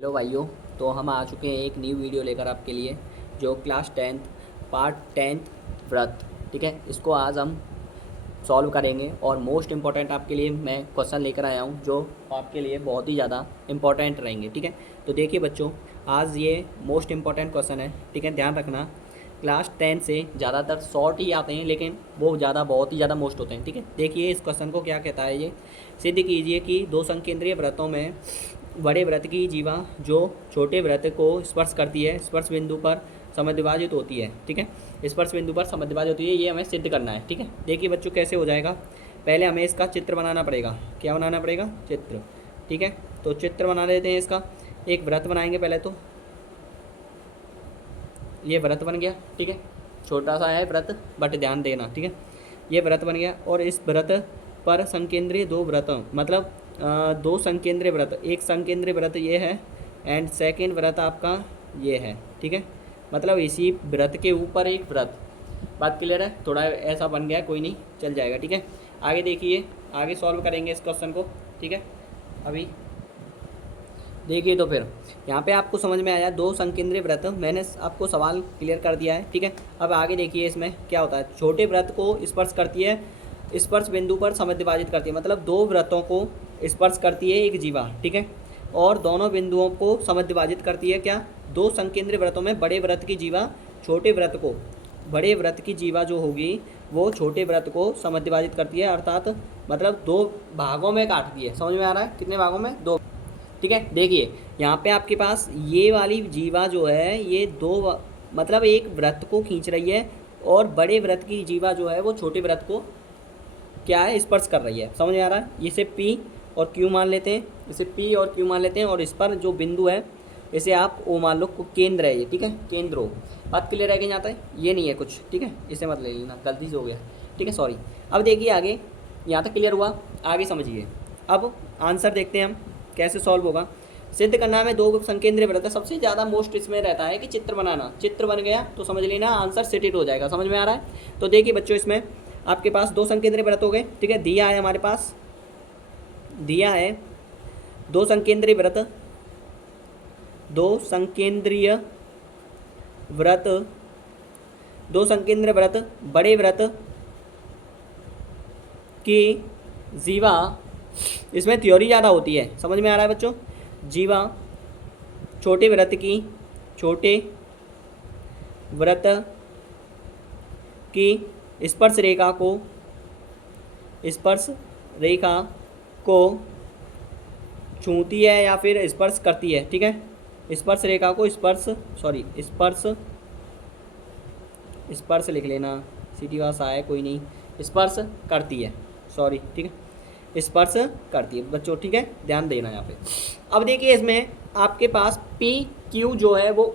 Hello भाइयों। तो हम आ चुके हैं एक न्यू वीडियो लेकर आपके लिए, जो क्लास 10th पार्ट 10th व्रत। ठीक है, इसको आज हम सॉल्व करेंगे और मोस्ट इम्पॉर्टेंट आपके लिए मैं क्वेश्चन लेकर आया हूँ जो आपके लिए बहुत ही ज़्यादा इम्पॉर्टेंट रहेंगे। ठीक है, तो देखिए बच्चों, आज ये मोस्ट इम्पॉर्टेंट क्वेश्चन है। ठीक है, ध्यान रखना, क्लास 10 से ज़्यादातर शॉर्ट ही आते हैं, लेकिन वो बहुत ही ज़्यादा मोस्ट होते हैं। ठीक है, देखिए इस क्वेश्चन को क्या कहता है। ये सिद्ध कीजिए कि दो संकेंद्रीय व्रतों में बड़े व्रत की जीवा जो छोटे व्रत को स्पर्श करती है, स्पर्श बिंदु पर समद्विभाजित होती है। ठीक है, स्पर्श बिंदु पर समद्विभाजित होती है, ये हमें सिद्ध करना है। ठीक है, देखिए बच्चों कैसे हो जाएगा। पहले हमें इसका चित्र बनाना पड़ेगा। क्या बनाना पड़ेगा? चित्र। ठीक है, तो चित्र बना लेते हैं इसका। एक व्रत बनाएंगे पहले तो। ये व्रत बन गया। ठीक है, छोटा सा है व्रत, बट ध्यान देना। ठीक है, ये व्रत बन गया और इस व्रत पर संकेंद्रीय दो व्रत, मतलब दो संकेंद्रीय व्रत, एक संकेंद्रीय व्रत ये है एंड सेकेंड व्रत आपका ये है। ठीक है, मतलब इसी व्रत के ऊपर एक व्रत। बात क्लियर है? थोड़ा ऐसा बन गया, कोई नहीं, चल जाएगा। ठीक है, आगे देखिए, आगे सॉल्व करेंगे इस क्वेश्चन को। ठीक है, अभी देखिए तो फिर यहाँ पे आपको समझ में आया दो संकेंद्रीय व्रत, मैंने आपको सवाल क्लियर कर दिया है। ठीक है, अब आगे देखिए इसमें क्या होता है। छोटे व्रत को स्पर्श करती है, स्पर्श बिंदु पर समद्विभाजित करती है, मतलब दो व्रतों को स्पर्श करती है एक जीवा। ठीक है, और दोनों बिंदुओं को समद्विभाजित करती है क्या? दो संकेंद्रीय व्रतों में बड़े व्रत की जीवा छोटे व्रत को, बड़े व्रत की जीवा जो होगी वो छोटे व्रत को समद्विभाजित करती है, अर्थात मतलब दो भागों में काटती है। समझ में आ रहा है? कितने भागों में? दो। ठीक है, देखिए यहाँ पे आपके पास ये वाली जीवा जो है ये दो, मतलब एक व्रत को खींच रही है और बड़े व्रत की जीवा जो है वो छोटे व्रत को क्या है, स्पर्श कर रही है। समझ में आ रहा है? इसे P और Q मान लेते हैं, इसे P और Q मान लेते हैं, और इस पर जो बिंदु है इसे आप O मान लो, केंद्र है ये। ठीक है, केंद्र O। बात क्लियर है कि यहाँ तक? ये नहीं है कुछ। ठीक है, इसे मत ले लेना, गलती से हो गया। ठीक है, सॉरी। अब देखिए आगे, यहाँ तक क्लियर हुआ? आगे समझिए। अब आंसर देखते हैं हम कैसे सॉल्व होगा। सिद्ध करना में दो संकेंद्रीय व्रत है, सबसे ज़्यादा मोस्ट इसमें रहता है कि चित्र बनाना। चित्र बन गया तो समझ लेना आंसर सेटेड हो जाएगा। समझ में आ रहा है? तो देखिए बच्चों, इसमें आपके पास दो संकेंद्रीय व्रत हो गए। ठीक है, दिया है हमारे पास, दिया है दो संकेंद्रीय व्रत, दो संकेंद्रीय व्रत, दो संकेंद्रीय व्रत बड़े व्रत की जीवा, इसमें थ्योरी ज़्यादा होती है। समझ में आ रहा है बच्चों? जीवा छोटे व्रत की, छोटे व्रत की स्पर्श रेखा को, स्पर्श रेखा को छूती है या फिर स्पर्श करती है। ठीक है, स्पर्श रेखा को स्पर्श लिख लेना, सीधी भाषा है, कोई नहीं, स्पर्श करती है, सॉरी। ठीक है, स्पर्श करती है बच्चों। ठीक है, ध्यान देना यहाँ पे। अब देखिए इसमें आपके पास पी क्यू जो है वो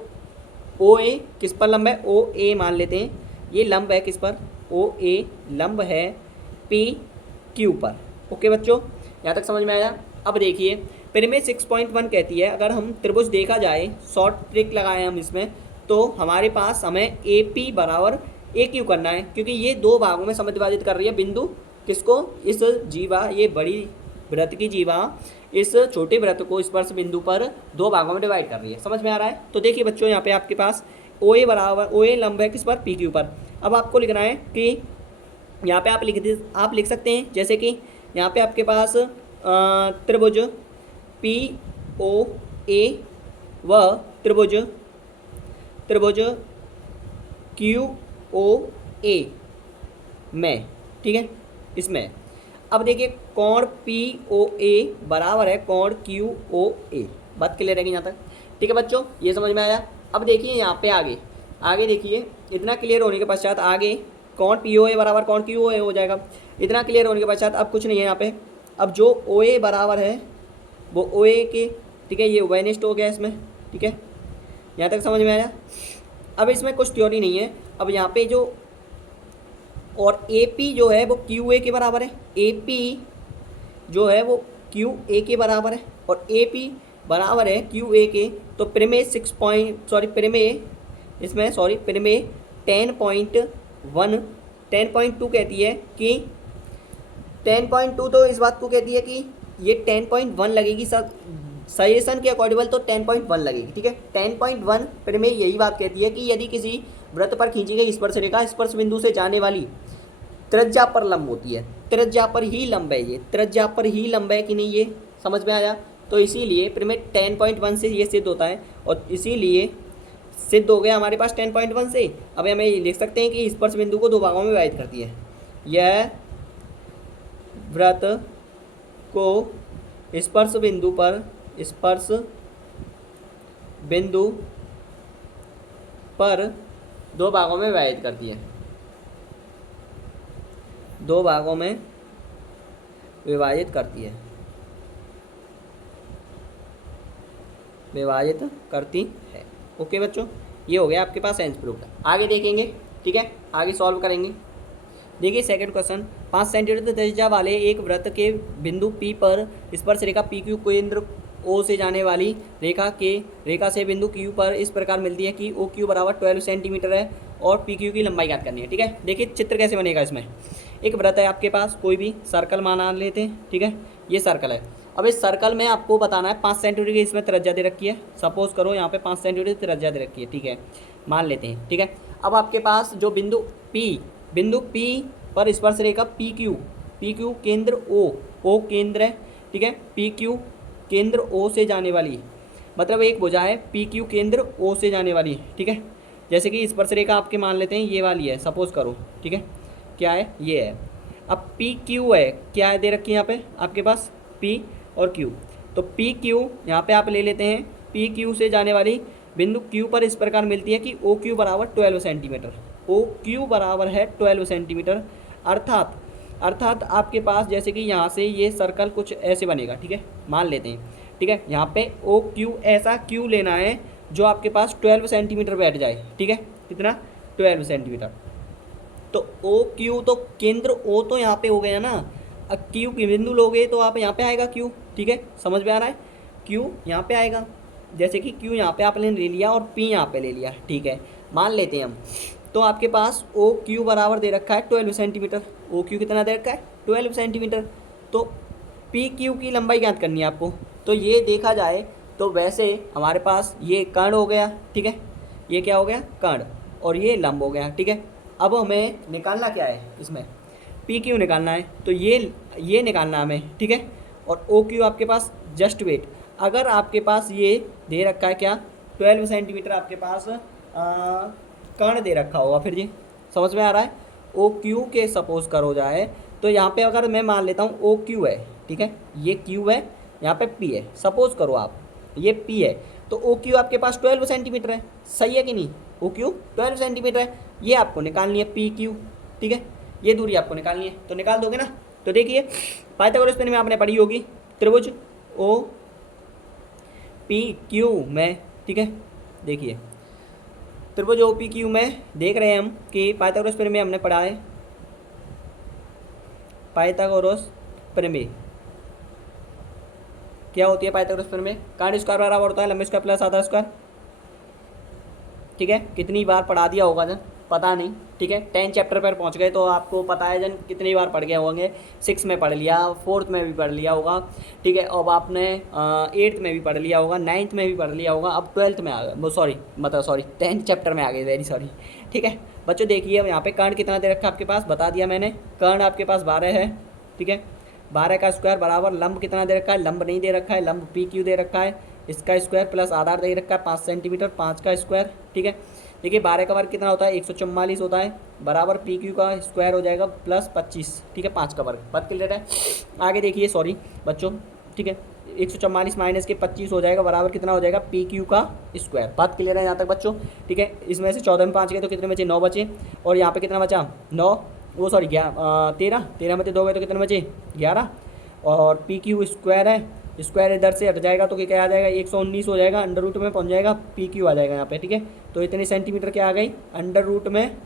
ओ ए किस पर लंब है? ओ ए मान लेते हैं, ये लंब है किस पर? ओ ए लंब है पी क्यू पर। ओके बच्चों, यहाँ तक समझ में आया? अब देखिए पिरामिड 6.1 कहती है, अगर हम त्रिभुज देखा जाए, शॉर्ट ट्रिक लगाए हम इसमें, तो हमारे पास हमें ए पी बराबर ए क्यू करना है, क्योंकि ये दो भागों में समद्विभाजित कर रही है बिंदु किसको? इस जीवा, ये बड़ी व्रत की जीवा इस छोटे व्रत को स्पर्श बिंदु पर दो भागों में डिवाइड कर रही है। समझ में आ रहा है? तो देखिए बच्चों, यहाँ पे आपके पास ओ ए बराबर, ओ ए लंब है किस पर? पी क्यू पर। अब आपको लिखना है कि यहाँ पे आप लिख सकते हैं, जैसे कि यहाँ पे आपके पास त्रिभुज पी ओ ए व त्रिभुज क्यू ओ ए में। ठीक है, इसमें अब देखिए कोण पी ओ ए बराबर है कोण क्यू ओ ए। बात क्लियर रहेगी यहाँ तक? ठीक है बच्चों, ये समझ में आया? अब देखिए यहाँ पे आगे देखिए, इतना क्लियर होने के पश्चात आगे कोण पी ओ ए बराबर कोण क्यू ओ ए हो जाएगा। इतना क्लियर होने के पश्चात अब कुछ नहीं है यहाँ पे। अब जो ओ ए बराबर है वो ओ ए के, ठीक है, ये वेनिस्ट हो गया इसमें। ठीक है, यहाँ तक समझ में आया? अब इसमें कुछ थ्योरी नहीं है। अब यहाँ पे जो और ए पी जो है वो क्यू ए के बराबर है, ए पी जो है वो क्यू ए के बराबर है, और ए पी बराबर है क्यू ए के। तो प्रमेय 10.2 कहती है कि 10.2 तो इस बात को कहती है कि ये 10.1 लगेगी सब सजेशन के अकॉर्डिंग तो 10.1 लगेगी, ठीक है। 10.1 प्रमेय यही बात कहती है कि यदि किसी वृत्त पर खींची गई स्पर्श रेखा स्पर्श बिंदु से जाने वाली त्रिज्या पर लंब होती है, त्रिज्या पर ही लंब है, ये त्रिज्या पर ही लंब है कि नहीं, ये समझ में आया। तो इसीलिए प्रमेय 10.1 से ये सिद्ध होता है, और इसीलिए सिद्ध हो गया हमारे पास 10.1 से। अब हमें लिख सकते हैं कि स्पर्श बिंदु को दो भागों में विभाजित करती है। यह वृत्त को स्पर्श बिंदु पर दो भागों में विभाजित करती है, दो भागों में विभाजित करती है, विभाजित करती है। ओके बच्चों, ये हो गया आपके पास सेंस प्रूफ। आगे देखेंगे, ठीक है, आगे सॉल्व करेंगे। देखिए सेकंड क्वेश्चन, 5 सेंटीमीटर त्रिज्या वाले एक वृत्त के बिंदु P पर स्पर्श रेखा PQ केंद्र O से जाने वाली रेखा से बिंदु Q पर इस प्रकार मिलती है कि OQ बराबर 12 सेंटीमीटर है और PQ की लंबाई ज्ञात करनी है, ठीक है। देखिए चित्र कैसे बनेगा। इसमें एक वृत्त है आपके पास, कोई भी सर्कल माना लेते हैं, ठीक है, ये सर्कल है। अब इस सर्कल में आपको बताना है 5 सेंटीमीटर की इसमें त्रिज्या दे रखी है, सपोज करो यहाँ पे 5 सेंटीमीटर त्रिज्या दे रखी है, ठीक है, मान लेते हैं, ठीक है। अब आपके पास जो बिंदु P पर स्पर्श रेखा PQ केंद्र O केंद्र है, ठीक है, PQ केंद्र O से जाने वाली, मतलब एक भुजा है PQ केंद्र O से जाने वाली, ठीक है। जैसे कि स्पर्श रेखा आपके मान लेते हैं ये वाली है, सपोज करो, ठीक है, क्या है, ये है। अब PQ है, क्या है दे रखी है यहाँ पे आपके पास P और Q, तो PQ यहाँ पे आप ले लेते हैं, PQ से जाने वाली बिंदु Q पर इस प्रकार मिलती है कि OQ बराबर 12 सेंटीमीटर, OQ बराबर है 12 सेंटीमीटर। अर्थात आपके पास जैसे कि यहाँ से ये सर्कल कुछ ऐसे बनेगा, ठीक है, मान लेते हैं, ठीक है। यहाँ पे OQ ऐसा Q लेना है जो आपके पास 12 सेंटीमीटर बैठ जाए, ठीक है, कितना 12 सेंटीमीटर। तो OQ तो केंद्र O तो यहाँ पे हो गया ना, अब Q की बिंदु लोगे तो आप यहाँ पे आएगा Q, ठीक है, समझ में आ रहा है, Q यहाँ पे आएगा। जैसे कि Q यहाँ पे आपने ले लिया और P यहाँ पे ले लिया, ठीक है, मान लेते हैं हम। तो आपके पास OQ बराबर दे रखा है 12 सेंटीमीटर, OQ कितना दे रखा है 12 सेंटीमीटर। तो PQ की लंबाई ज्ञात करनी है आपको। तो ये देखा जाए तो वैसे हमारे पास ये कर्ण हो गया, ठीक है, ये क्या हो गया कर्ण, और ये लंब हो गया, ठीक है। अब हमें निकालना क्या है, इसमें PQ निकालना है, तो ये निकालना है हमें, ठीक है। और OQ आपके पास जस्ट वेट, अगर आपके पास ये दे रखा है क्या 12 सेंटीमीटर आपके पास कर्ण दे रखा होगा, फिर जी समझ में आ रहा है। OQ के सपोज करो जाए तो यहाँ पे अगर मैं मान लेता हूँ OQ है, ठीक है, ये Q है, यहाँ पे P है, सपोज करो आप ये P है, तो OQ आपके पास 12 सेंटीमीटर है, सही है कि नहीं, OQ 12 सेंटीमीटर है, ये आपको निकालनी है PQ, ठीक है, ये दूरी आपको निकालनी है, तो निकाल दोगे ना। तो देखिए पाइथागोरस प्रमेय में आपने पढ़ी होगी, त्रिभुज OPQ में, ठीक है, देखिए त्रिभुज OPQ में देख रहे हैं हम कि पाइथागोरस प्रमेय हमने पढ़ा है, पाइथागोरस प्रमेय क्या होती है, पाइथागोरस प्रमेय कर्ण स्क्वायर बराबर होता है लंबे स्क्वायर प्लस आधा स्क्वायर, ठीक है, कितनी बार पढ़ा दिया होगा जन पता नहीं, ठीक है, 10 चैप्टर पर पहुंच गए तो आपको पता है जन कितनी बार पढ़ गए होंगे, 6 में पढ़ लिया, 4th में भी पढ़ लिया होगा, ठीक है, अब आपने 8th में भी पढ़ लिया होगा, 9th में भी पढ़ लिया होगा, अब 12th में आ गए, सॉरी 10th चैप्टर में आ गए, वेरी सॉरी, ठीक है। बच्चों देखिए यहाँ पे कर्ण कितना दे रखा है आपके पास, बता दिया मैंने, कर्ण आपके पास 12 है, ठीक है, 12 का स्क्वायर बराबर लंब कितना दे रखा है, लंब नहीं दे रखा है, लंब PQ दे रखा है, इसका स्क्वायर प्लस आधार दे रखा है 5 सेंटीमीटर, 5 का स्क्वायर, ठीक है। देखिए 12 का वर्ग कितना होता है 144 होता है, बराबर PQ का स्क्वायर हो जाएगा प्लस 25, ठीक है, 5 का वर्ग, बात क्लियर है। आगे देखिए सॉरी बच्चों, ठीक है, 144 माइनस के 25 हो जाएगा, बराबर कितना हो जाएगा PQ का स्क्वायर, बात क्लियर है यहाँ तक बच्चों, ठीक है। इसमें से 14 में 5 गए तो कितने बचे 9 बचे, और यहाँ पे कितना बचा 9, वो सॉरी 13 में से 2 गए तो कितने बचे 11, और PQ स्क्वायर है, स्क्वायर इधर से हट जाएगा तो क्या आ जाएगा 119 हो जाएगा, अंडर रूट में पहुंच जाएगा, PQ आ जाएगा यहाँ पे, ठीक है। तो इतने सेंटीमीटर क्या आ गई अंडर रूट में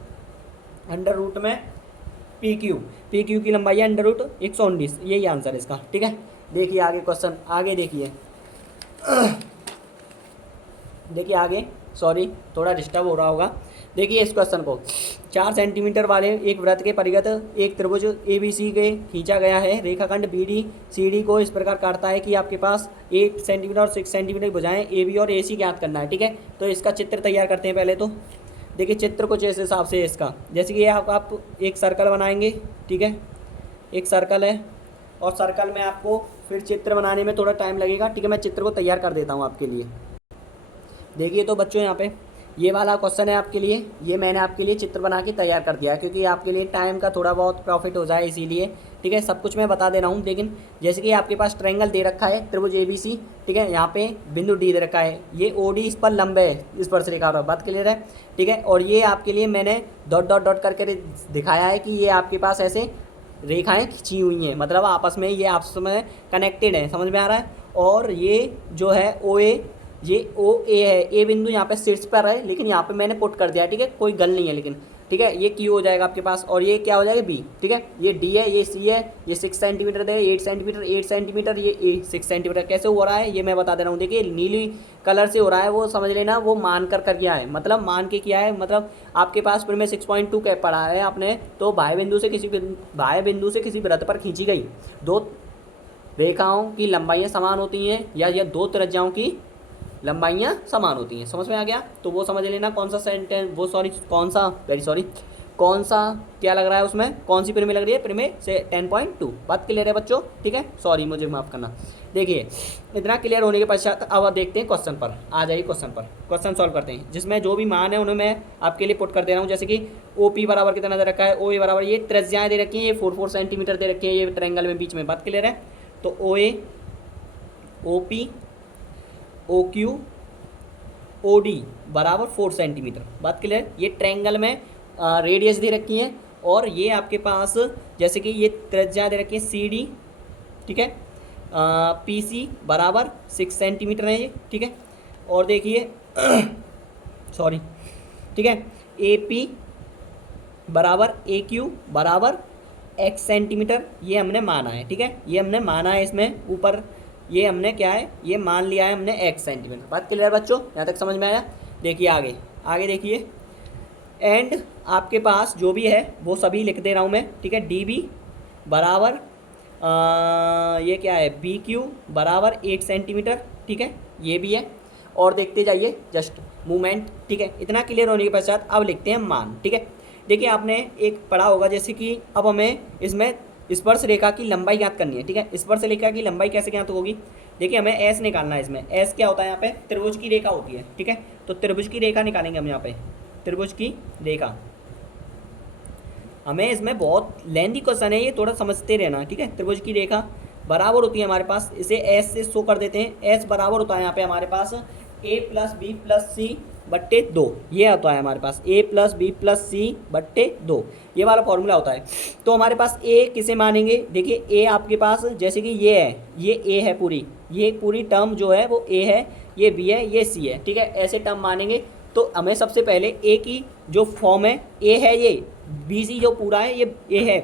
PQ की लंबाई है अंडर रूट 119, यही आंसर है इसका, ठीक है। देखिए आगे क्वेश्चन, आगे देखिए देखिए आगे, सॉरी थोड़ा डिस्टर्ब हो रहा होगा। देखिए इस क्वेश्चन को, 4 सेंटीमीटर वाले एक वृत्त के परिगत एक त्रिभुज ए बी सी के खींचा गया है। रेखाखंड बी डी सी डी को इस प्रकार काटता है कि आपके पास 8 सेंटीमीटर और 6 सेंटीमीटर की भुजाएं ए बी और ए सी ज्ञात करना है। ठीक है, तो इसका चित्र तैयार करते हैं पहले तो। देखिए चित्र कुछ इस हिसाब से है इसका, जैसे कि आप एक सर्कल बनाएंगे। ठीक है, एक सर्कल है और सर्कल में आपको फिर चित्र बनाने में थोड़ा टाइम लगेगा। ठीक है, मैं चित्र को तैयार कर देता हूँ आपके लिए। देखिए तो बच्चों यहाँ पे ये वाला क्वेश्चन है आपके लिए, ये मैंने आपके लिए चित्र बना के तैयार कर दिया है क्योंकि आपके लिए टाइम का थोड़ा बहुत प्रॉफिट हो जाए इसीलिए। ठीक है, सब कुछ मैं बता दे रहा हूँ। लेकिन जैसे कि आपके पास ट्रायंगल दे रखा है त्रिभुज ए बी सी। ठीक है, यहाँ पे बिंदु डी दे रखा है, ये ओ डी इस पर लंब है, इस पर से रेखा और बात क्लियर है। ठीक है, और ये आपके लिए मैंने डॉट डॉट डॉट करके दिखाया है कि ये आपके पास ऐसे रेखाएं खींची हुई हैं, मतलब आपस में ये आपस में कनेक्टेड है, समझ में आ रहा है। और ये जो है ओ ए, ये ओ ए है, ए बिंदु यहाँ पे शीर्ष पर है लेकिन यहाँ पे मैंने पुट कर दिया है। ठीक है, कोई गल नहीं है लेकिन। ठीक है, ये क्यू हो जाएगा आपके पास और ये क्या हो जाएगा बी। ठीक है, ये डी है, ये सी है, ये 6 सेंटीमीटर दे, 8 सेंटीमीटर, 8 सेंटीमीटर, ये 6 सेंटीमीटर। कैसे हो रहा है ये मैं बता दे रहा हूँ। देखिए नीली कलर से हो रहा है, वो समझ लेना, वो मान कर किया है, मतलब मान के किया है। मतलब आपके पास फिर में 6.2 कैप पढ़ा है आपने, तो बाह्य बिंदु से किसी वृत्त पर खींची गई दो रेखाओं की लंबाइयाँ समान होती हैं या दो त्रिज्याओं की लंबाइयाँ समान होती हैं। समझ में आ गया, तो वो समझ लेना कौन सा सेंटेंस, वो सॉरी कौन सा, वेरी सॉरी, कौन सा क्या लग रहा है उसमें, कौन सी प्रीमे लग रही है, प्रीमे से 10.2। बात क्लियर है बच्चों। ठीक है, सॉरी मुझे माफ़ करना। देखिए इतना क्लियर होने के पश्चात अब देखते हैं क्वेश्चन पर। आ जाइए क्वेश्चन पर, क्वेश्चन सॉल्व करते हैं जिसमें जो भी मान है उन्हें मैं आपके लिए पुट कर दे रहा हूँ। जैसे कि ओ पी बराबर कितना दे रखा है, ओ ए बराबर, ये त्रिज्याएँ दे रखी हैं, ये 4 सेंटीमीटर दे रखी है, ये ट्रायंगल में बीच में। बात क्लियर है, तो O A, O P, O Q, O D बराबर 4 सेंटीमीटर। बात क्लियर। ये ट्रायंगल में रेडियस दे रखी है और ये आपके पास जैसे कि ये त्रिज्या दे रखी है सी डी। ठीक है, पी सी बराबर 6 सेंटीमीटर है ये। ठीक है, और देखिए सॉरी, ठीक है, ए पी बराबर ए क्यू बराबर x सेंटीमीटर, ये हमने माना है। ठीक है, ये हमने माना है, इसमें ऊपर ये हमने क्या है, ये मान लिया है हमने x सेंटीमीटर। बात क्लियर बच्चों, यहाँ तक समझ में आया। देखिए आगे, आगे देखिए, एंड आपके पास जो भी है वो सभी लिख दे रहा हूँ मैं। ठीक है, डी बी बराबर ये क्या है, बी क्यू बराबर 8 सेंटीमीटर। ठीक है, ये भी है, और देखते जाइए जस्ट मूवमेंट। ठीक है, इतना क्लियर होने के पश्चात अब लिखते हैं मान। ठीक है, देखिए आपने एक पढ़ा होगा जैसे कि अब हमें इसमें स्पर्श रेखा की लंबाई ज्ञात करनी है। ठीक है, स्पर्श रेखा की लंबाई कैसे ज्ञात होगी, देखिए हमें एस निकालना है। इसमें एस क्या होता है, यहाँ पे त्रिभुज की रेखा होती है। ठीक है, तो त्रिभुज की रेखा निकालेंगे हम यहाँ पे, त्रिभुज की रेखा। हमें इसमें बहुत लेंथी क्वेश्चन है ये, थोड़ा समझते रहना। ठीक है, त्रिभुज की रेखा बराबर होती है हमारे पास, इसे एस से शो कर देते हैं। एस बराबर होता है यहाँ पे हमारे पास ए प्लस बी प्लस सी बट्टे 2, ये होता है हमारे पास ए प्लस बी प्लस सी बट्टे 2, ये वाला फॉर्मूला होता है। तो हमारे पास ए किसे मानेंगे, देखिए ए आपके पास जैसे कि ये है, ये ए है पूरी, ये पूरी टर्म जो है वो ए है, ये बी है, ये सी है। ठीक है, ऐसे टर्म मानेंगे। तो हमें सबसे पहले ए की जो फॉर्म है, ए है ये, बी सी जो पूरा है ये ए है,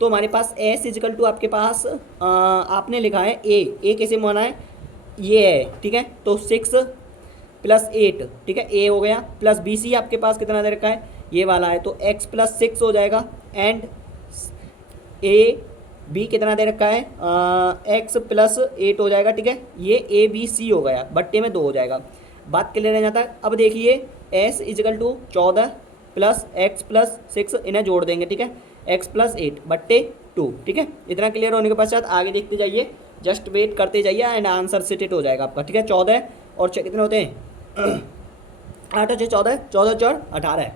तो हमारे पास एस इजिकल टू आपके पास आपने लिखा है ए कैसे माना है, ये है। ठीक है, तो 6 प्लस 8, ठीक है, ए हो गया, प्लस बी सी आपके पास कितना दे रखा है, ये वाला है, तो x प्लस 6 हो जाएगा, एंड ए बी कितना दे रखा है, x प्लस 8 हो जाएगा। ठीक है, ये ए बी सी हो गया, बट्टे में 2 हो जाएगा। बात क्लियर है जाता है। अब देखिए s is equal to 14 plus x plus 6, इन्हें जोड़ देंगे। ठीक है, x प्लस 8 बट्टे 2। ठीक है, इतना क्लियर होने के पश्चात आगे देखते जाइए, जस्ट वेट करते जाइए एंड आंसर सेट हो जाएगा आपका। ठीक है, 14 और कितने होते हैं 8 और 14, 14 4 18,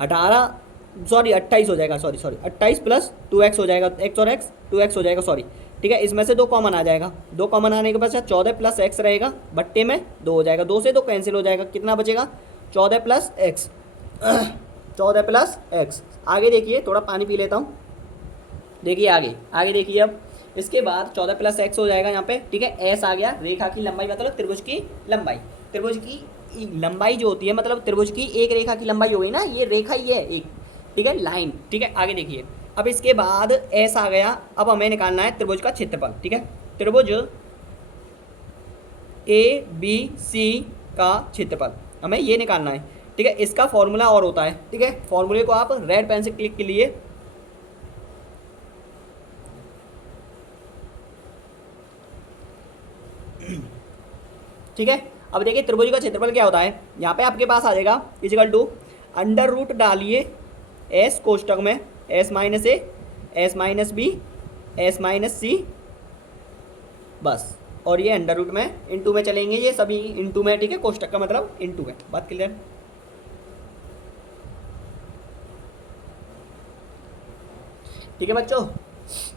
18 सॉरी 28 हो जाएगा, सॉरी 28 प्लस 2x हो जाएगा, x और x 2x हो जाएगा, सॉरी। ठीक है, इसमें से 2 कॉमन आ जाएगा, 2 कॉमन आने के पश्चात 14 प्लस x रहेगा, बट्टे में 2 हो जाएगा, 2 से 2 कैंसिल हो जाएगा, कितना बचेगा 14 प्लस x 14 प्लस x। आगे देखिए, थोड़ा पानी पी लेता हूँ। देखिए आगे देखिए, अब इसके बाद 14 प्लस x हो जाएगा यहाँ पे। ठीक है, s आ गया, रेखा की लंबाई मतलब त्रिभुज की लंबाई, त्रिभुज की लंबाई जो होती है मतलब त्रिभुज की एक रेखा की लंबाई हो गई ना, ये रेखा ही है एक। ठीक है, लाइन। ठीक है, आगे देखिए, अब इसके बाद s आ गया, अब हमें निकालना है त्रिभुज का क्षेत्रफल। ठीक है, त्रिभुज ए बी सी का क्षेत्रफल, हमें ये निकालना है। ठीक है, इसका फॉर्मूला और होता है। ठीक है, फॉर्मूले को आप रेड पेन से क्लिक के लिए ठीक है। अब देखिए त्रिभुज का क्षेत्रफल क्या होता है, यहाँ पे आपके पास आ जाएगा इजिकल टू अंडर रूट डालिए एस कोष्टक में S minus A S minus B S minus C, बस। और ये अंडर रूट में इनटू में चलेंगे, ये सभी इनटू में। ठीक है, कोष्टक का मतलब इनटू है। बात क्लियर? ठीक है बच्चों,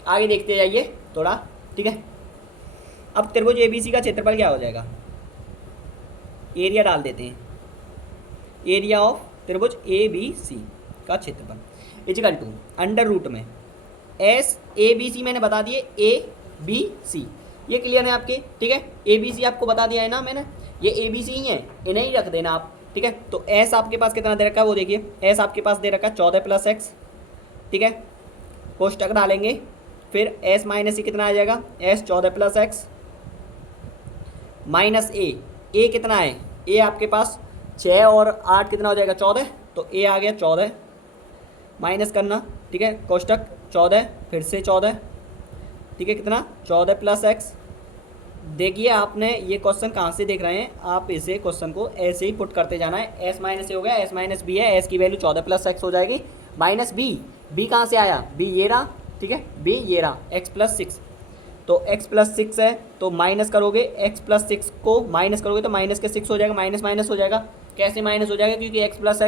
आगे देखते जाइए थोड़ा। ठीक है, अब त्रिभुज एबीसी का क्षेत्रफल क्या हो जाएगा, एरिया डाल देते हैं। एरिया ऑफ त्रिभुज ए बी सी का क्षेत्रफल इजिकल टू अंडर रूट में एस ए बी सी मैंने बता दिए, ए बी सी ये क्लियर है आपके। ठीक है, ए बी सी आपको बता दिया है ना मैंने, ये ए बी सी ही है, इन्हें ही रख देना आप। ठीक है, तो एस आपके पास कितना दे रखा है वो देखिए, एस आपके पास दे रखा है 14 प्लस एक्स। ठीक है, कोष्टक डालेंगे, फिर एस माइनस सी कितना आ जाएगा, एस 14 प्लस एक्स माइनस ए कितना है, ए आपके पास 6 और 8 कितना हो जाएगा 14, तो ए आ गया 14 माइनस करना। ठीक है, कोष्टक 14 फिर से 14। ठीक है, कितना 14 प्लस एक्स। देखिए आपने ये क्वेश्चन कहाँ से देख रहे हैं, आप इसे क्वेश्चन को ऐसे ही पुट करते जाना है। एस माइनस ए हो गया, एस माइनस बी है, एस की वैल्यू 14 प्लस एक्स हो जाएगी, माइनस बी कहाँ से आया, बी ये रहा। ठीक है, बी ये रहा, एक्स प्लस 6, तो x प्लस 6 है तो माइनस करोगे, x प्लस 6 को माइनस करोगे तो माइनस के 6 हो जाएगा, माइनस माइनस हो जाएगा। कैसे माइनस हो जाएगा, क्योंकि x प्लस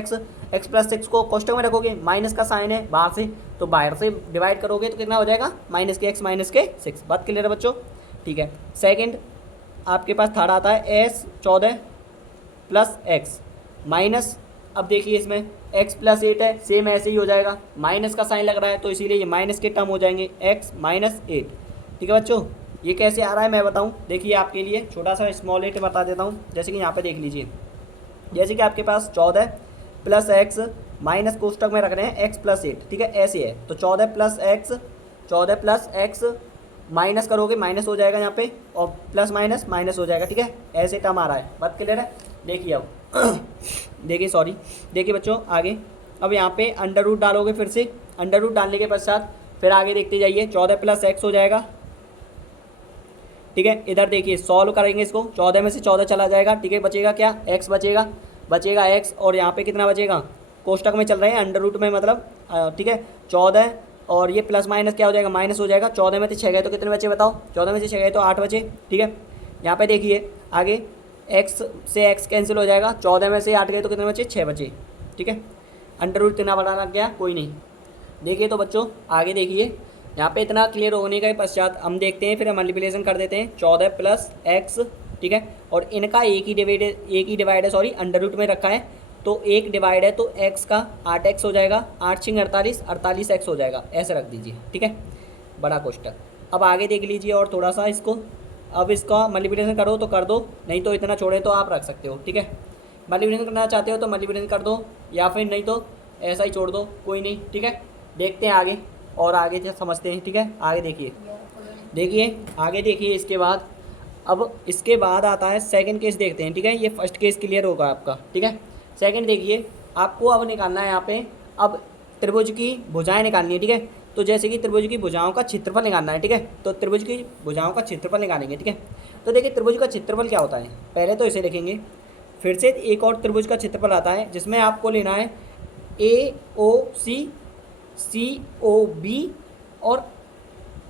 6 को कोष्टक में रखोगे, माइनस का साइन है बाहर से, तो बाहर से डिवाइड करोगे तो कितना हो जाएगा, माइनस के x माइनस के 6। बात क्लियर है बच्चों? ठीक है, सेकेंड आपके पास थर्ड आता है s 14 प्लस एक्स माइनस, अब देखिए इसमें x प्लस 8 है, सेम ऐसे ही हो जाएगा, माइनस का साइन लग रहा है तो इसीलिए ये माइनस के टर्म हो जाएंगे, x माइनस 8। ठीक है बच्चों, ये कैसे आ रहा है मैं बताऊं, देखिए आपके लिए छोटा सा स्मॉल एट बता देता हूं। जैसे कि यहाँ पे देख लीजिए, जैसे कि आपके पास 14 प्लस एक्स माइनस कोष्टक में रख रहे हैं x प्लस 8। ठीक है, ऐसे है तो 14 प्लस एक्स माइनस करोगे, माइनस हो जाएगा यहाँ पे, और प्लस माइनस माइनस हो जाएगा। ठीक है, ऐसे टर्म आ रहा है। बात क्लियर है? देखिए अब देखिए सॉरी, देखिए बच्चों आगे, अब यहाँ पे अंडर रूट डालोगे, फिर से अंडर रूट डालने के पश्चात फिर आगे देखते जाइए, 14 प्लस एक्स हो जाएगा। ठीक है, इधर देखिए सॉल्व करेंगे इसको, 14 में से 14 चला जाएगा। ठीक है, बचेगा क्या, x बचेगा x, और यहाँ पे कितना बचेगा, कोष्टक में चल रहे हैं अंडर रूट में मतलब। ठीक है, 14 और ये प्लस माइनस क्या हो जाएगा, माइनस हो जाएगा। 14 में से 6 गए तो कितने बचे बताओ, 14 में से 6 गए तो 8 बचे। ठीक है, यहाँ पे देखिए आगे x से x कैंसिल हो जाएगा, 14 में से 8 गए तो कितने बचे, 6 बचे। ठीक है, अंडर रूट कितना बढ़ाना गया, कोई नहीं। देखिए तो बच्चों आगे देखिए, यहाँ पे इतना क्लियर होने के पश्चात हम देखते हैं, फिर हम मल्टीप्लिकेशन कर देते हैं 14 प्लस एक्स। ठीक है, और इनका एक ही डिवाइड है सॉरी, अंडर रूट में रखा है तो एक डिवाइड है, तो x का 8x हो जाएगा, 8 छिंग 48x हो जाएगा, ऐसे रख दीजिए। ठीक है, बड़ा कोष्टक। अब आगे देख लीजिए और थोड़ा सा इसको, अब इसका मल्टीप्लिकेशन करो तो कर दो, नहीं तो इतना छोड़े तो आप रख सकते हो। ठीक है, मल्टीप्लिकेशन करना चाहते हो तो मल्टीप्लिकेशन कर दो, या फिर नहीं तो ऐसा ही छोड़ दो, कोई नहीं। ठीक है, देखते हैं आगे और आगे समझते हैं। ठीक है, आगे देखिए आगे देखिए, इसके बाद अब इसके बाद आता है सेकंड केस देखते हैं। ठीक है, ये फर्स्ट केस क्लियर होगा आपका। ठीक है, सेकंड देखिए, आपको अब निकालना है यहाँ पे, अब त्रिभुज की भुजाएं निकालनी है। ठीक है, तो जैसे कि त्रिभुज की भुजाओं का क्षेत्रफल निकालना है। ठीक है, तो त्रिभुज की भुजाओं का क्षेत्रफल निकालेंगे। ठीक है, तो देखिए त्रिभुज का क्षेत्रफल क्या होता है, पहले तो इसे लिखेंगे, फिर से एक और त्रिभुज का क्षेत्रफल आता है जिसमें आपको लेना है AOC COB और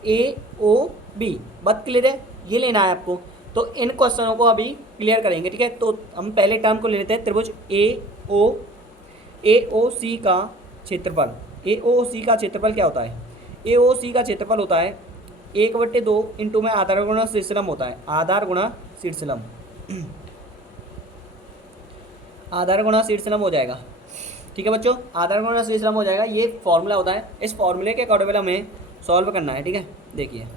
AOB। बात क्लियर है, ये लेना है आपको। तो इन क्वेश्चनों को अभी क्लियर करेंगे। ठीक है, तो हम पहले टर्म को ले लेते हैं, त्रिभुज AOC का क्षेत्रफल। AOC का क्षेत्रफल क्या होता है, AOC का क्षेत्रफल होता है 1/2 इंटू में आधार गुणा शीर्षलम होता है, आधार गुणा शीर्षलम आधार गुणा शीर्षलम हो जाएगा। ठीक है बच्चों, आधार गुणा शीर्षलम हो जाएगा, ये फॉर्मूला होता है। इस फॉर्मूले के अकॉर्डिंग हमें सॉल्व करना है। ठीक है, देखिए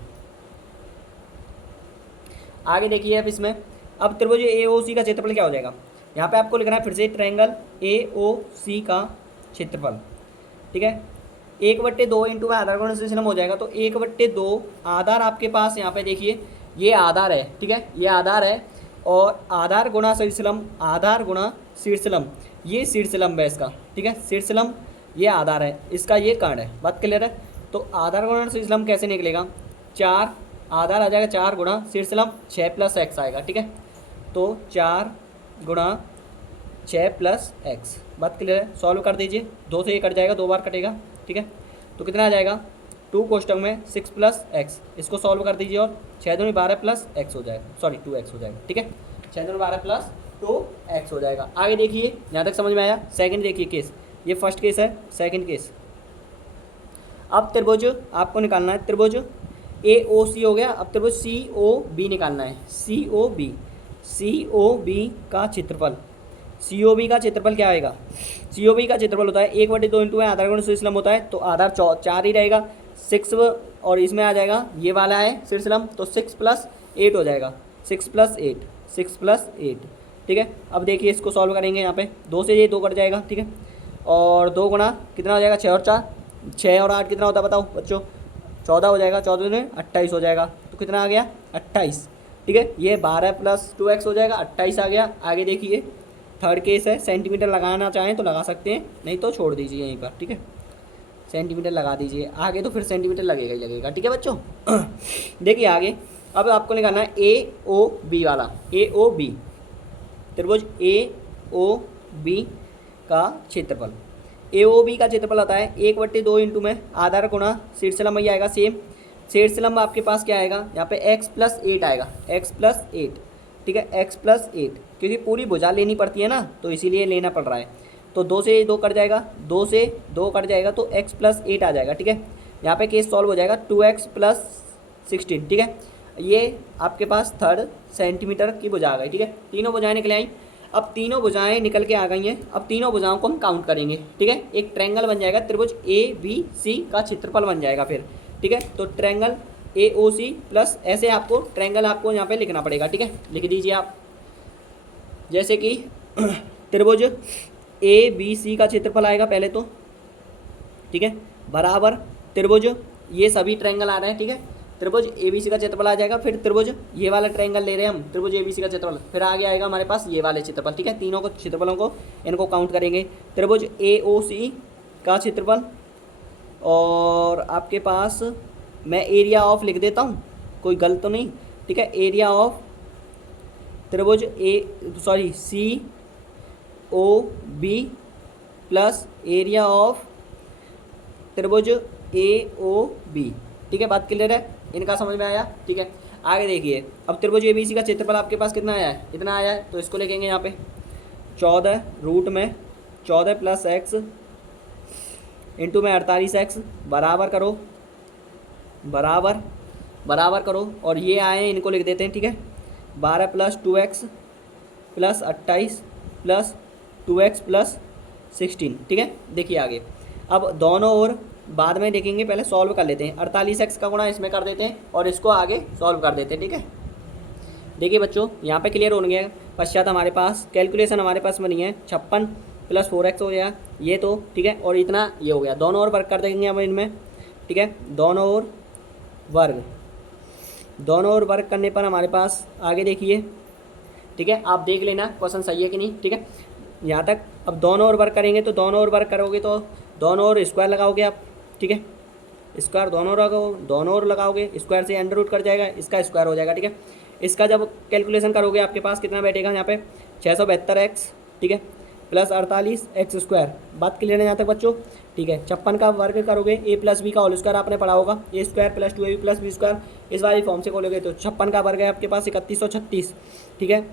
आगे देखिए, अब इसमें अब त्रिभुज AOC का क्षेत्रफल क्या हो जाएगा, यहाँ पे आपको लिखना है फिर से ट्रायंगल AOC का क्षेत्रफल। ठीक है, 1/2 इंटू में आधार गुणा शीर्षलम हो जाएगा, तो 1/2 आधार आपके पास यहाँ पे देखिए, ये आधार है। ठीक है, ये आधार है, और आधार गुणा शीर्षलम, आधार गुणा शीर्षलम, ये शीर्षलम है इसका, ठीक है, शीर्षलम ये आधार है, इसका ये कर्ण है। बात क्लियर है। तो आधार गुणा शीर्षलम कैसे निकलेगा, 4 आधार आ जाएगा 4 गुणा शीर्षलम 6 प्लस एक्स आएगा, ठीक है। तो 4 गुणा 6 प्लस एक्स। बात क्लियर है। सॉल्व कर दीजिए, 2 से ये कट जाएगा, 2 बार कटेगा, ठीक है। तो कितना आ जाएगा, 2 कोष्टक में 6 प्लस एक्स, इसको सॉल्व कर दीजिए और 6 दूनी 12 प्लस एक्स हो जाएगा, सॉरी 2x हो जाएगा, ठीक है। 6 दूनी 12 प्लस 2x हो जाएगा। आगे देखिए, यहाँ तक समझ में आया। सेकंड देखिए केस, ये फर्स्ट केस है, सेकंड केस। अब त्रिभुज आपको निकालना है, त्रिभुज AOC हो गया, अब त्रिभुज COB निकालना है। COB का क्षेत्रफल, COB का क्षेत्रफल क्या आएगा, COB का क्षेत्रफल होता है 1/2 इंटू में आधार गुणा शीर्षलम होता है, तो आधार 4 ही रहेगा, 6 और इसमें आ जाएगा ये वाला है शीर्षलम, तो 6 प्लस 8 हो जाएगा, 6 प्लस 8, 6 प्लस 8, ठीक है। अब देखिए इसको सॉल्व करेंगे, यहाँ पे 2 से ये 2 कट जाएगा, ठीक है। और 2 गुणा कितना हो जाएगा, 6 और 4, 6 और 8 कितना होता है बताओ बच्चों, 14 हो जाएगा, 14 में 28 हो जाएगा, तो कितना आ गया 28, ठीक है। ये 12 प्लस 2x हो जाएगा, 28 आ गया। आगे देखिए थर्ड केस है, सेंटीमीटर लगाना चाहें तो लगा सकते हैं, नहीं तो छोड़ दीजिए यहीं पर, ठीक है। सेंटीमीटर लगा दीजिए, आगे तो फिर सेंटीमीटर लगेगा ही लगेगा, ठीक है बच्चों। देखिए आगे, अब आपको निकालना है AOB वाला, AOB त्रिभुज AOB का क्षेत्रफल। AOB का क्षेत्रफल आता है 1/2 इंटू में आधार गुणा शीर्षलम ही आएगा सेम। शीर्षलम आपके पास क्या आएगा, यहाँ पे x प्लस 8 आएगा, x प्लस 8, ठीक है, x प्लस 8, क्योंकि पूरी भुजा लेनी पड़ती है ना, तो इसीलिए लेना पड़ रहा है। तो 2 से 2 कट जाएगा, 2 से 2 कट जाएगा, तो x प्लस 8 आ जाएगा, ठीक है। यहाँ पे केस सॉल्व हो जाएगा, 2x प्लस 16, ठीक है। ये आपके पास थर्ड सेंटीमीटर की भुजा आ गई, ठीक है। तीनों भुजाएं निकल आई। अब तीनों भुजाएं निकल के आ गई हैं, अब तीनों भुजाओं को हम काउंट करेंगे, ठीक है। एक ट्रायंगल बन जाएगा, त्रिभुज ABC का क्षेत्रफल बन जाएगा फिर, ठीक है। तो ट्रायंगल AOC प्लस ऐसे आपको ट्रायंगल आपको यहाँ पे लिखना पड़ेगा, ठीक है। लिख दीजिए आप, जैसे कि त्रिभुज ABC का क्षेत्रफल आएगा पहले तो, ठीक है, बराबर त्रिभुज, ये सभी ट्रायंगल आ रहे हैं, ठीक है। त्रिभुज ABC का क्षेत्रफल आ जाएगा, फिर त्रिभुज ये वाला ट्रायंगल ले रहे हैं हम, त्रिभुज ABC का क्षेत्रफल, फिर आगे आएगा हमारे पास ये वाले क्षेत्रफल, ठीक है। तीनों को क्षेत्रफलों को इनको काउंट करेंगे। त्रिभुज AOC का क्षेत्रफल, और आपके पास मैं एरिया ऑफ लिख देता हूँ, कोई गलत तो नहीं, ठीक है। एरिया ऑफ त्रिभुज COB प्लस एरिया ऑफ त्रिभुज AOB, ठीक है। बात क्लियर है, इनका समझ में आया, ठीक है। आगे देखिए, अब त्रिभुज ABC का क्षेत्रफल आपके पास कितना आया है, इतना आया है, तो इसको लिखेंगे यहाँ पे 14 रूट में 14 प्लस एक्स इंटू में 48x, बराबर करो, बराबर करो, और ये आए हैं इनको लिख देते हैं, ठीक है। 12 plus 2x plus 28 plus 2x plus 16, ठीक है। देखिए आगे, अब दोनों ओर बाद में देखेंगे, पहले सॉल्व कर लेते हैं। 48x का गुणा इसमें कर देते हैं और इसको आगे सॉल्व कर देते हैं, ठीक है। देखिए बच्चों, यहाँ पे क्लियर होने गया। पश्चात हमारे पास कैलकुलेशन हमारे पास बनी है 56 प्लस 4x हो गया ये, तो ठीक है, और इतना ये हो गया। दोनों ओर वर्ग कर देंगे हम इनमें, ठीक है। दोनों ओर वर्ग करने पर हमारे पास आगे देखिए, ठीक है, आप देख लेना क्वेश्चन सही है कि नहीं, ठीक है, यहाँ तक। अब दोनों ओर वर्ग करेंगे, तो दोनों ओर वर्ग करोगे तो दोनों ओर स्क्वायर लगाओगे आप, ठीक है। स्क्वायर दोनों ओर लगाओगे, स्क्वायर से अंडर रूट कट जाएगा, इसका स्क्वायर हो जाएगा, ठीक है। इसका जब कैलकुलेशन करोगे आपके पास कितना बैठेगा यहाँ पे 672x, ठीक है, प्लस 48x स्क्वायर। बात क्लियर है यहाँ तक बच्चों, ठीक है। 56 का वर्ग करोगे, a प्लस बी का होल स्क्वायर आपने पढ़ा होगा, a स्क्वायर प्लस 2ab प्लस बी स्क्वायर, इस वाली फॉर्म से खोलोगे तो 56 का वर्ग है आपके पास 3136, ठीक है।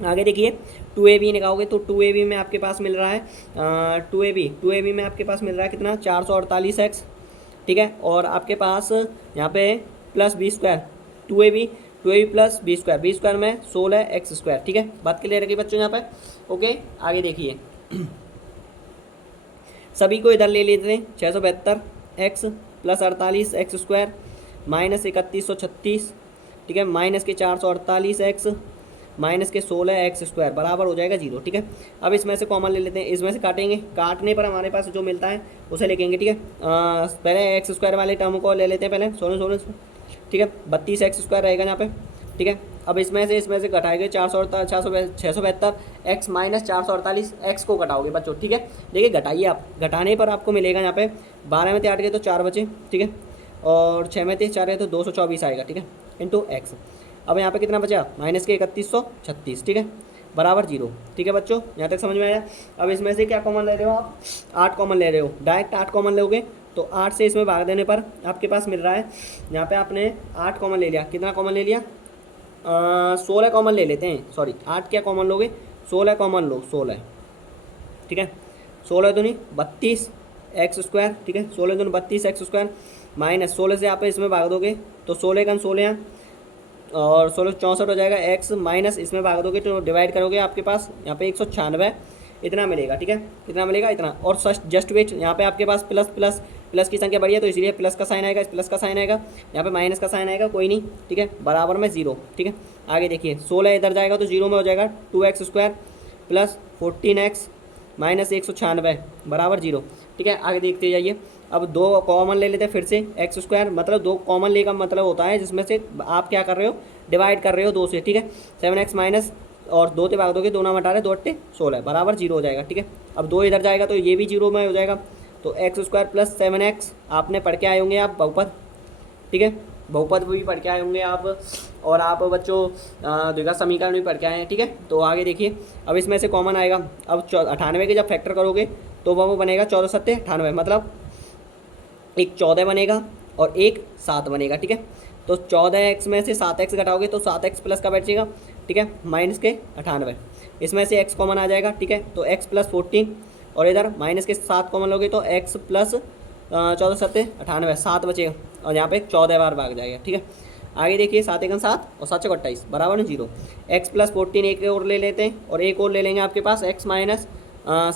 आगे देखिए 2ab निकालोगे तो 2ab में आपके पास मिल रहा है 2ab में आपके पास मिल रहा है कितना 448x, ठीक है। और आपके पास यहाँ पे plus b square 2ab plus b square में 16x स्क्वायर, ठीक है। बात क्लियर है बच्चों यहाँ पे, ओके। आगे देखिए सभी को इधर ले लेते हैं, 672x plus 48x square minus 3136, ठीक है, माइनस के 448x माइनस के 16x स्क्वायर बराबर हो जाएगा 0, ठीक है। अब इसमें से कॉमन ले लेते हैं, इसमें से काटेंगे, काटने पर हमारे पास जो मिलता है उसे लिखेंगे, ठीक है। पहले x स्क्वायर वाले टर्म को ले लेते हैं, पहले सोने, ठीक है। 32x स्क्वायर रहेगा यहाँ पे, ठीक है। अब इसमें से घटाएंगे 672 एक्स माइनस 448 एक्स को घटाओगे बच्चों, ठीक है। देखिए घटाइए आप, घटाने पर आपको मिलेगा यहाँ पे 12 में से 8 गए तो 4 बचे, ठीक है, और 6 में से 4 गए तो 224 आएगा, ठीक है, इंटू एक्स। अब यहाँ पे कितना बचा, माइनस के 3136, ठीक है, बराबर 0, ठीक है बच्चों, यहाँ तक समझ में आया। अब इसमें से क्या कॉमन ले रहे हो आप, 8 कॉमन ले रहे हो, डायरेक्ट 8 कॉमन लोगे तो 8 से इसमें भाग देने पर आपके पास मिल रहा है, यहाँ पे आपने 8 कॉमन ले लिया, कितना कॉमन ले लिया, 16 कॉमन ले लेते हैं, सॉरी 8 क्या कॉमन लोगे, 16 कॉमन लो, 16, ठीक है, 16 दूनी 32 एक्स स्क्वायर, ठीक है, 16 दूनी 32 एक्स स्क्वायर माइनस 16 से आप इसमें भाग दोगे तो 16 का 16 हैं और 16 64 हो जाएगा, एक्स माइनस इसमें भाग दोगे तो डिवाइड करोगे आपके पास यहाँ पे 196 इतना मिलेगा, ठीक है, कितना मिलेगा इतना। और जस्ट वेट यहाँ पे आपके पास प्लस प्लस प्लस की संख्या बढ़ी है तो इसलिए प्लस का साइन आएगा, इस प्लस का साइन आएगा, यहाँ पे माइनस का साइन आएगा, कोई नहीं, ठीक है, बराबर में 0, ठीक है। आगे देखिए 16 इधर जाएगा तो 0 में हो जाएगा 2x square plus 14x minus 196 बराबर 0, ठीक है। आगे देखते जाइए, अब 2 कॉमन ले लेते हैं फिर से, एक्स स्क्वायर मतलब 2 कॉमन ले का मतलब होता है जिसमें से आप क्या कर रहे हो, डिवाइड कर रहे हो 2 से, ठीक है, 7x माइनस और 2 से भाग दोगे, 2 ना हटा रहे 2 अट्टे 16 बराबर 0 हो जाएगा, ठीक है। अब 2 इधर जाएगा तो ये भी 0 में हो जाएगा, तो एक्स स्क्वायर प्लस 7x आपने पढ़ के आए होंगे आप बहुपद, ठीक है, बहुपद भी पढ़ के आए होंगे आप, और आप बच्चों द्विघात समीकरण भी पढ़ के आए हैं, ठीक है। तो आगे देखिए, अब इसमें से कॉमन आएगा, अब 98 के जब फैक्टर करोगे तो वो बनेगा 14 सत्ते 98, मतलब एक 14 बनेगा और एक 7 बनेगा, ठीक है। तो 14x में से 7x घटाओगे तो 7x प्लस का बचेगा, ठीक है, माइनस के 98, इसमें से x कॉमन आ जाएगा, ठीक है, तो x प्लस 14 और इधर माइनस के 7 कॉमन लोगे तो x प्लस 14 सत्ते 98 7 बचेगा और यहाँ पे 14 बार भाग जाएगा, ठीक है। आगे देखिए 7 एकम 7 और 7 चौक 28 बराबर में 0, x प्लस 14 एक और ले लेते हैं और एक और ले लेंगे आपके पास x माइनस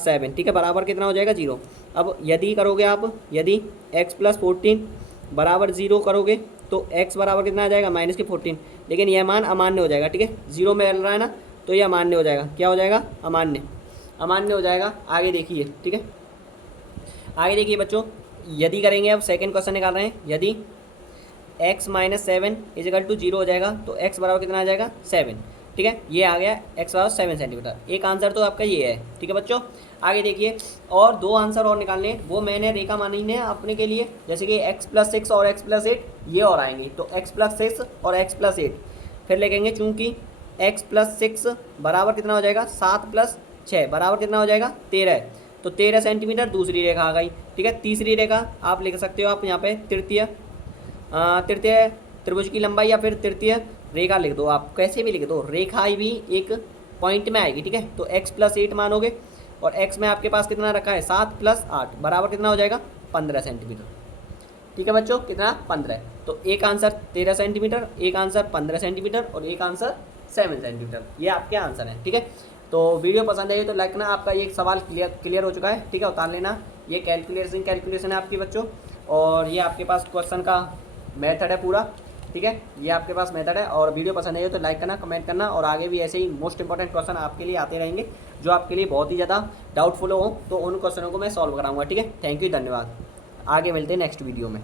7, ठीक है, बराबर कितना हो जाएगा 0। अब यदि करोगे आप, यदि x प्लस 14 बराबर 0 करोगे तो x बराबर कितना आ जाएगा, माइनस के 14, लेकिन यह मान अमान्य हो जाएगा, ठीक है, 0 में मिल रहा है ना तो यह अमान्य हो जाएगा, क्या हो जाएगा, अमान्य, अमान्य हो जाएगा। आगे देखिए, ठीक है, आगे देखिए बच्चों, यदि करेंगे, अब सेकंड क्वेश्चन निकाल रहे हैं, यदि x माइनस 7 इजिकल टू 0 हो जाएगा तो x बराबर कितना आ जाएगा 7, ठीक है, ये आ गया x बराबर 7 सेंटीमीटर, एक आंसर तो आपका ये है, ठीक है बच्चों। आगे देखिए, और 2 आंसर और निकालने, वो मैंने रेखा मानी है अपने के लिए, जैसे कि x प्लस 6 और x प्लस 8 ये और आएंगे, तो x प्लस 6 और x प्लस 8 फिर लिखेंगे, चूँकि x प्लस 6 बराबर कितना हो जाएगा 7 प्लस 6 बराबर कितना हो जाएगा 13, तो 13 सेंटीमीटर दूसरी रेखा आ गई, ठीक है। तीसरी रेखा आप लिख सकते हो, आप यहाँ पे तृतीय त्रिभुज की लंबाई या फिर तृतीय रेखा लिख दो, आप कैसे भी लिख दो, रेखा भी एक पॉइंट में आएगी, ठीक है। तो x प्लस 8 मानोगे और x में आपके पास कितना रखा है 7 प्लस 8 बराबर कितना हो जाएगा 15 सेंटीमीटर, ठीक है बच्चों, कितना 15, तो एक आंसर 13 सेंटीमीटर, एक आंसर 15 सेंटीमीटर और एक आंसर 7 सेंटीमीटर, ये आपके आंसर हैं, ठीक है। तो वीडियो पसंद आई तो लाइक करना, आपका ये सवाल क्लियर हो चुका है, ठीक है, उतार लेना, ये कैलकुलेशन है आपकी बच्चों, और ये आपके पास क्वेश्चन का मेथड है पूरा, ठीक है, ये आपके पास मेथड है। और वीडियो पसंद है तो लाइक करना, कमेंट करना, और आगे भी ऐसे ही मोस्ट इंपॉर्टेंट क्वेश्चन आपके लिए आते रहेंगे जो आपके लिए बहुत ही ज़्यादा डाउटफुल हो, तो उन क्वेश्चनों को मैं सॉल्व कराऊंगा, ठीक है। थैंक यू, धन्यवाद, आगे मिलते हैं नेक्स्ट वीडियो में।